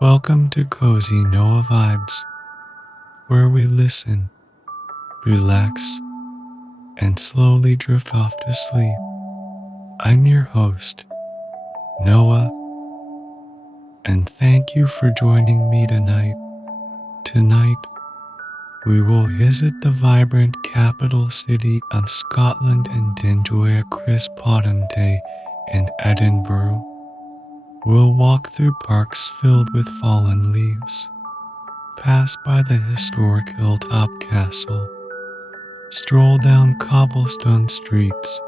Welcome to Cozy Noah Vibes, where we listen, relax, and slowly drift off to sleep. I'm your host, Noah, and thank you for joining me tonight. Tonight, we will visit the vibrant capital city of Scotland and enjoy a crisp autumn day in Edinburgh. We'll walk through parks filled with fallen leaves, pass by the historic hilltop castle, stroll down cobblestone streets,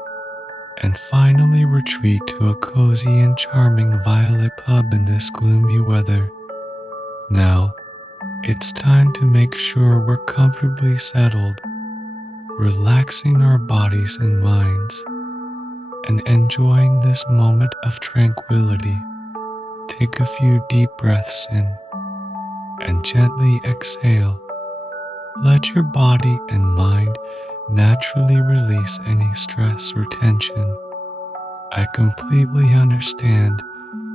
and finally retreat to a cozy and charming violet pub in this gloomy weather. Now, it's time to make sure we're comfortably settled, relaxing our bodies and minds, and enjoying this moment of tranquility. Take a few deep breaths in and gently exhale. Let your body and mind naturally release any stress or tension. I completely understand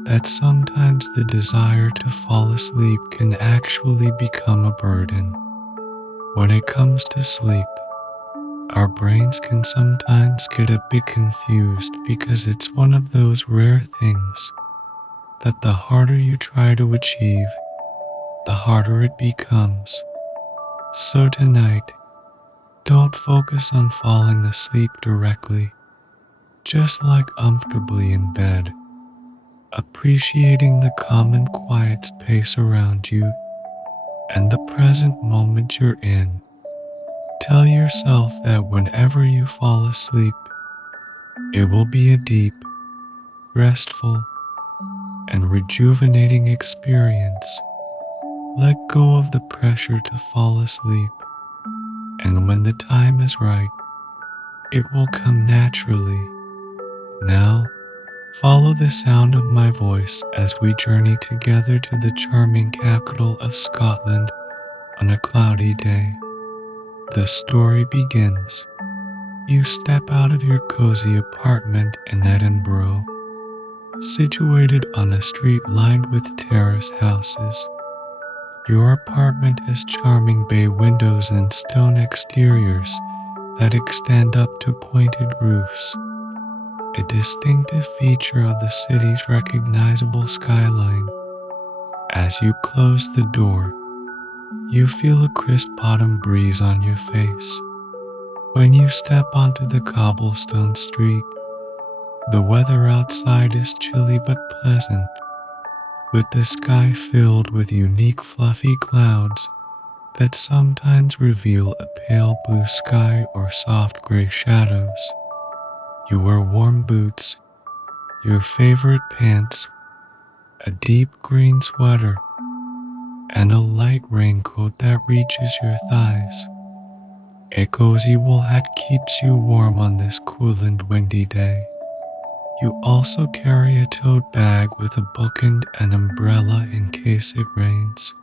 that sometimes the desire to fall asleep can actually become a burden. When it comes to sleep, our brains can sometimes get a bit confused because it's one of those rare things that the harder you try to achieve, the harder it becomes. So tonight, don't focus on falling asleep directly. Just lie comfortably in bed, appreciating the calm and quiet space around you and the present moment you're in. Tell yourself that whenever you fall asleep, it will be a deep, restful, and rejuvenating experience. Let go of the pressure to fall asleep, and when the time is right, it will come naturally. Now, follow the sound of my voice as we journey together to the charming capital of Scotland on a cloudy day. The story begins. You step out of your cozy apartment in Edinburgh, situated on a street lined with terrace houses. Your apartment has charming bay windows and stone exteriors that extend up to pointed roofs, a distinctive feature of the city's recognizable skyline. As you close the door, you feel a crisp autumn breeze on your face. When you step onto the cobblestone street, the weather outside is chilly but pleasant, with the sky filled with unique fluffy clouds that sometimes reveal a pale blue sky or soft gray shadows. You wear warm boots, your favorite pants, a deep green sweater, and a light raincoat that reaches your thighs. A cozy wool hat keeps you warm on this cool and windy day. You also carry a tote bag with a book and an umbrella in case it rains.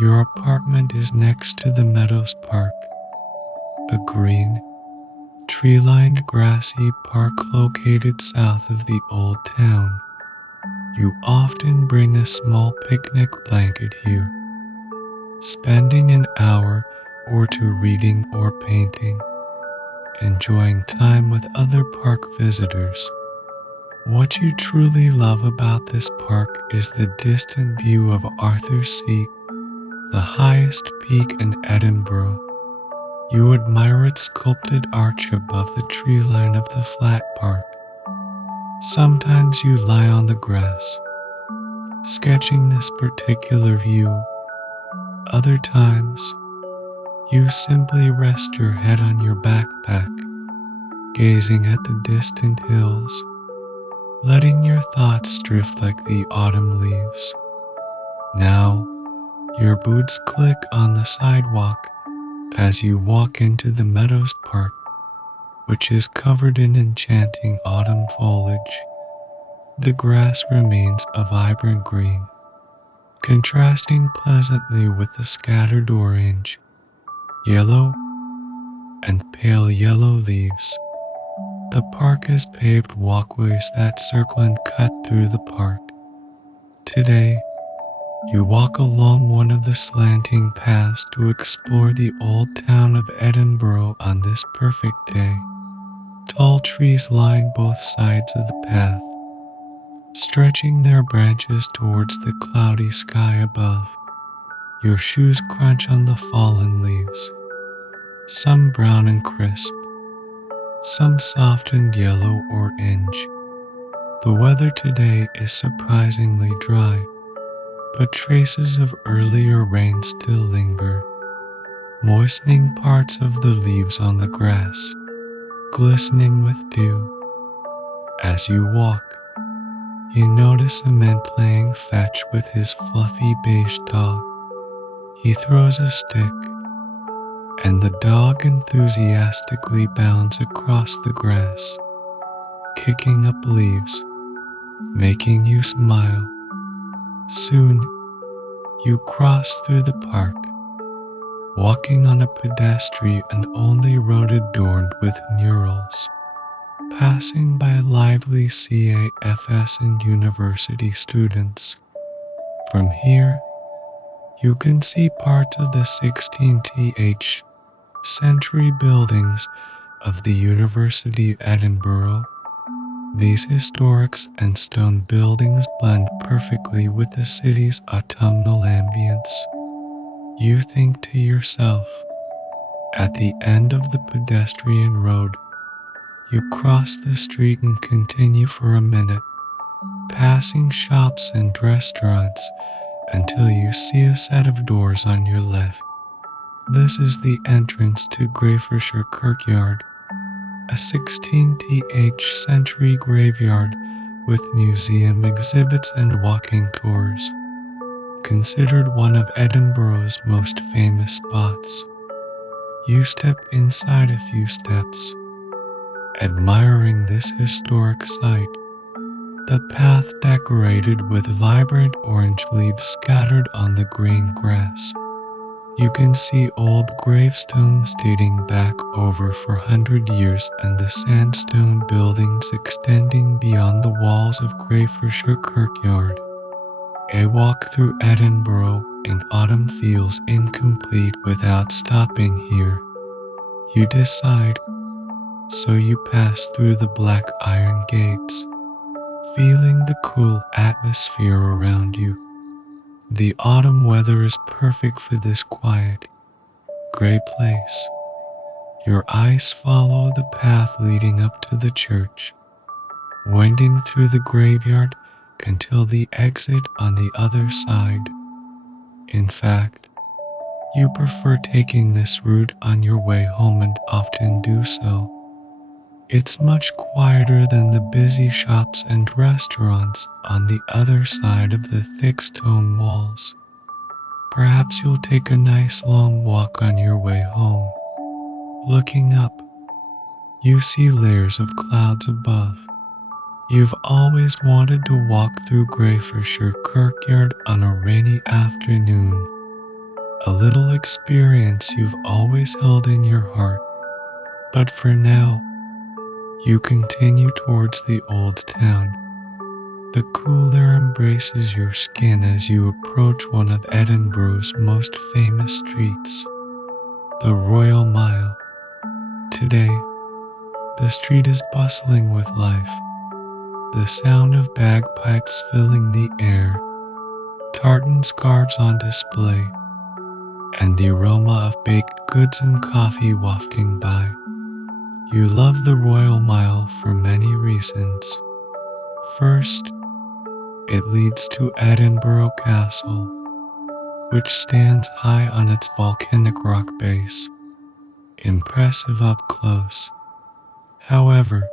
Your apartment is next to the Meadows Park, a green, tree-lined grassy park located south of the old town. You often bring a small picnic blanket here, spending an hour or two reading or painting, enjoying time with other park visitors. What you truly love about this park is the distant view of Arthur's Seat, the highest peak in Edinburgh. You admire its sculpted arch above the tree line of the flat park. Sometimes you lie on the grass, sketching this particular view. Other times, you simply rest your head on your backpack, gazing at the distant hills, letting your thoughts drift like the autumn leaves. Now, your boots click on the sidewalk as you walk into the Meadows Park, which is covered in enchanting autumn foliage. The grass remains a vibrant green, contrasting pleasantly with the scattered orange, yellow, and pale yellow leaves. The park has paved walkways that circle and cut through the park. Today, You walk along one of the slanting paths to explore the old town of Edinburgh on this perfect day. Tall trees line both sides of the path, stretching their branches towards the cloudy sky above. Your shoes crunch on the fallen leaves, some brown and crisp, some soft and yellow orange. The weather today is surprisingly dry, but traces of earlier rain still linger, moistening parts of the leaves on the grass, glistening with dew. As you walk, you notice a man playing fetch with his fluffy beige dog. He throws a stick, and the dog enthusiastically bounds across the grass, kicking up leaves, making you smile. Soon, you cross through the park, walking on a pedestrian and only road adorned with murals, passing by lively CAFS and university students. From here, you can see parts of the 16th century buildings of the University of Edinburgh. These historic and stone buildings blend perfectly with the city's autumnal ambience. You think to yourself, at the end of the pedestrian road, you cross the street and continue for a minute, passing shops and restaurants until you see a set of doors on your left. This is the entrance to Graveshire Kirkyard, a 16th century graveyard with museum exhibits and walking tours. Considered one of Edinburgh's most famous spots. You step inside a few steps, admiring this historic site, the path decorated with vibrant orange leaves scattered on the green grass. You can see old gravestones dating back over 400 years and the sandstone buildings extending beyond the walls of Graveshire Kirkyard. A walk through Edinburgh in autumn feels incomplete without stopping here. You decide, so you pass through the black iron gates, feeling the cool atmosphere around you. The autumn weather is perfect for this quiet, gray place. Your eyes follow the path leading up to the church, winding through the graveyard until the exit on the other side. In fact, you prefer taking this route on your way home and often do so. It's much quieter than the busy shops and restaurants on the other side of the thick stone walls. Perhaps you'll take a nice long walk on your way home. Looking up, you see layers of clouds above. You've always wanted to walk through Graveshire Kirkyard on a rainy afternoon, a little experience you've always held in your heart. But for now, you continue towards the old town. The cool air embraces your skin as you approach one of Edinburgh's most famous streets, the Royal Mile. Today, the street is bustling with life, the sound of bagpipes filling the air, tartan scarves on display, and the aroma of baked goods and coffee wafting by. You love the Royal Mile for many reasons. First, it leads to Edinburgh Castle, which stands high on its volcanic rock base, impressive up close. However,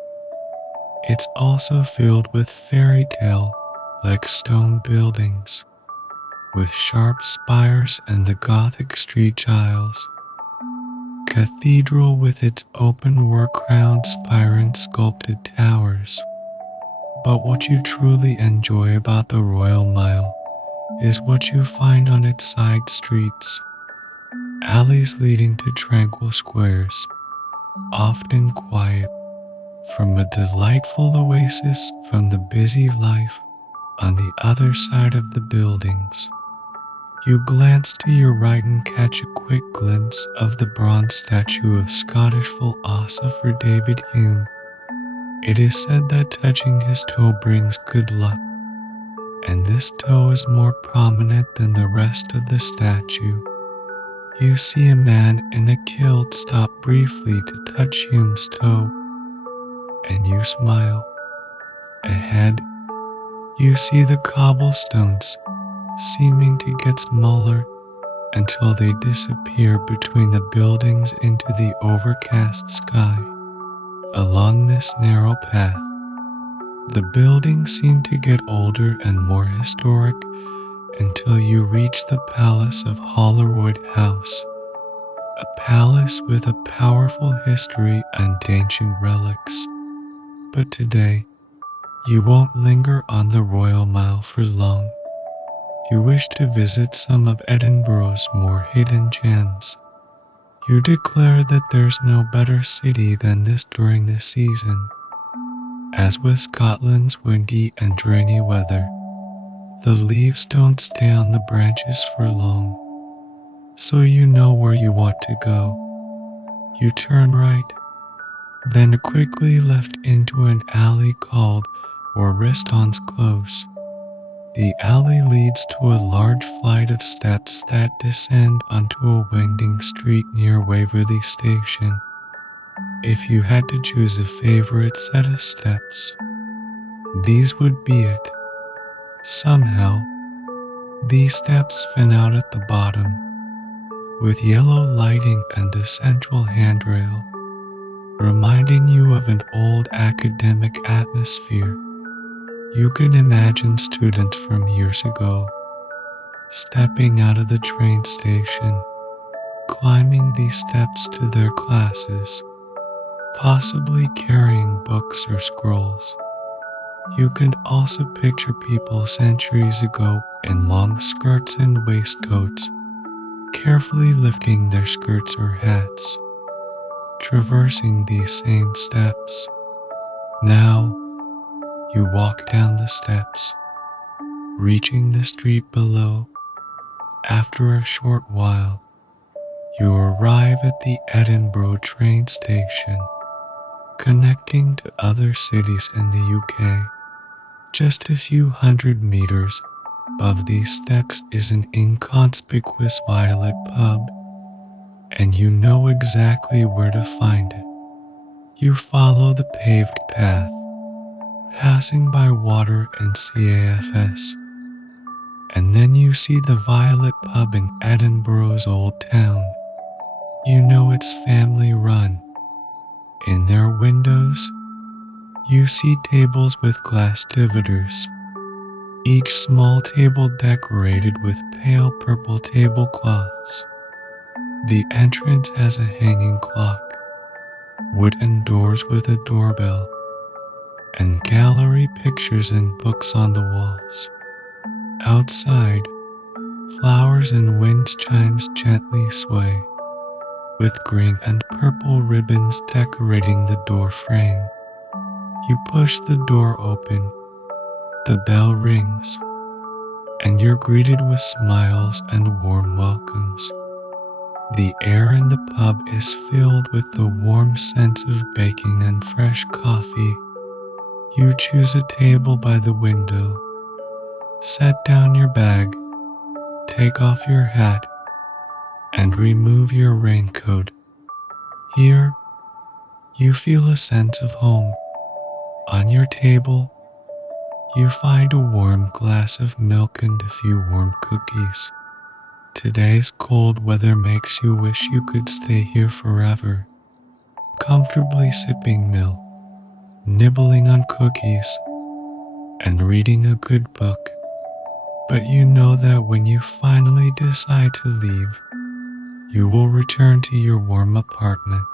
it's also filled with fairy tale-like stone buildings, with sharp spires and the Gothic street aisles. Cathedral with its open-work crowned spire and sculpted towers. But what you truly enjoy about the Royal Mile is what you find on its side streets. Alleys leading to tranquil squares, often quiet, from a delightful oasis from the busy life on the other side of the buildings. You glance to your right and catch a quick glimpse of the bronze statue of Scottish philosopher David Hume. It is said that touching his toe brings good luck, and this toe is more prominent than the rest of the statue. You see a man in a kilt stop briefly to touch Hume's toe, and you smile. Ahead, you see the cobblestones seeming to get smaller until they disappear between the buildings into the overcast sky. Along this narrow path, the buildings seem to get older and more historic until you reach the Palace of Holyrood House, a palace with a powerful history and ancient relics. But today, you won't linger on the Royal Mile for long. You wish to visit some of Edinburgh's more hidden gems. You declare that there's no better city than this during the season. As with Scotland's windy and rainy weather, the leaves don't stay on the branches for long, so you know where you want to go. You turn right, then quickly left into an alley called Ormiston's Close. The alley leads to a large flight of steps that descend onto a winding street near Waverley Station. If you had to choose a favorite set of steps, these would be it. Somehow, these steps fin out at the bottom, with yellow lighting and a central handrail, reminding you of an old academic atmosphere. You can imagine students from years ago stepping out of the train station, climbing these steps to their classes, possibly carrying books or scrolls. You can also picture people centuries ago in long skirts and waistcoats, carefully lifting their skirts or hats, traversing these same steps. Now, you walk down the steps, reaching the street below. After a short while, you arrive at the Edinburgh train station, connecting to other cities in the UK. Just a few hundred meters above these steps is an inconspicuous violet pub, and you know exactly where to find it. You follow the paved path, passing by water and CAFS, and then you see the Violet Pub in Edinburgh's Old Town. You know it's family run. In their windows, you see tables with glass dividers, each small table decorated with pale purple tablecloths. The entrance has a hanging clock, wooden doors with a doorbell, and gallery pictures and books on the walls. Outside, flowers and wind chimes gently sway, with green and purple ribbons decorating the door frame. You push the door open, the bell rings, and you're greeted with smiles and warm welcomes. The air in the pub is filled with the warm sense of baking and fresh coffee. You choose a table by the window, set down your bag, take off your hat, and remove your raincoat. Here, you feel a sense of home. On your table, you find a warm glass of milk and a few warm cookies. Today's cold weather makes you wish you could stay here forever, comfortably sipping milk, nibbling on cookies, and reading a good book. But you know that when you finally decide to leave, you will return to your warm apartment,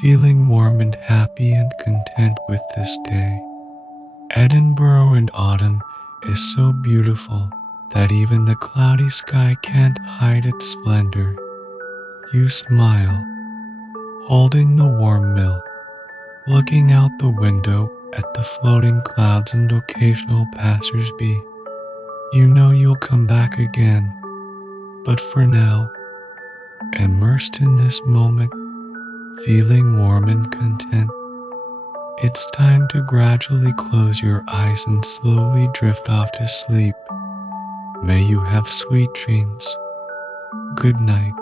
feeling warm and happy and content with this day. Edinburgh in autumn is so beautiful that even the cloudy sky can't hide its splendor. You smile, holding the warm milk, looking out the window at the floating clouds and occasional passers-by. You know you'll come back again, But for now, immersed in this moment, feeling warm and content, it's time to gradually close your eyes and slowly drift off to sleep. May you have sweet dreams. Good night.